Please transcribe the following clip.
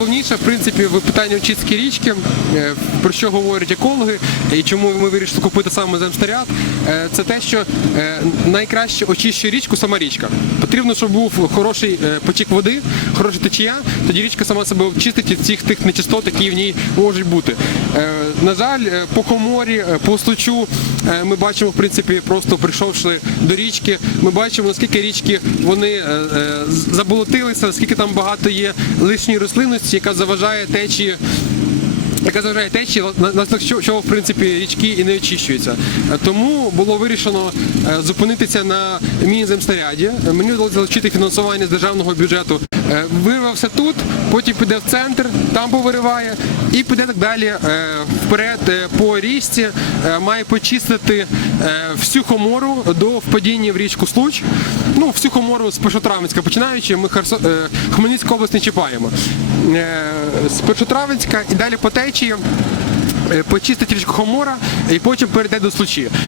Головніше, в принципі, в питанні очистки річки, е, про що говорять екологи, і чому ми вирішили купити саме земстаряд, е, це те, що е, найкраще очищує річку сама річка. Потрібно, щоб був хороший потік води, хороша течія, тоді річка сама себе очистить від всіх тих нечистот, які в ній можуть бути. На жаль, по коморі, по случу ми бачимо, в принципі, просто прийшовши до річки, ми бачимо, наскільки річки вони заболотилися, наскільки там багато є лишньої рослинності, яка заважає течії. Яка заважає течії, на- наслідок чого, в принципі річки і не очищуються. Тому було вирішено е, зупинитися на міні-земстаряді. Е, Мені вдалося залучити фінансування з державного бюджету. Е, Вирвався тут, потім піде в центр, там повириває, і піде так далі е, вперед по річці, має почистити всю хомору до впадіння в річку Случ. Ну, всю хомору з Першотравенська починаючи, ми Хмельницьку область не чіпаємо. Е, З і далі по течії е, почистить річку Хомора і потім перейде до Случі.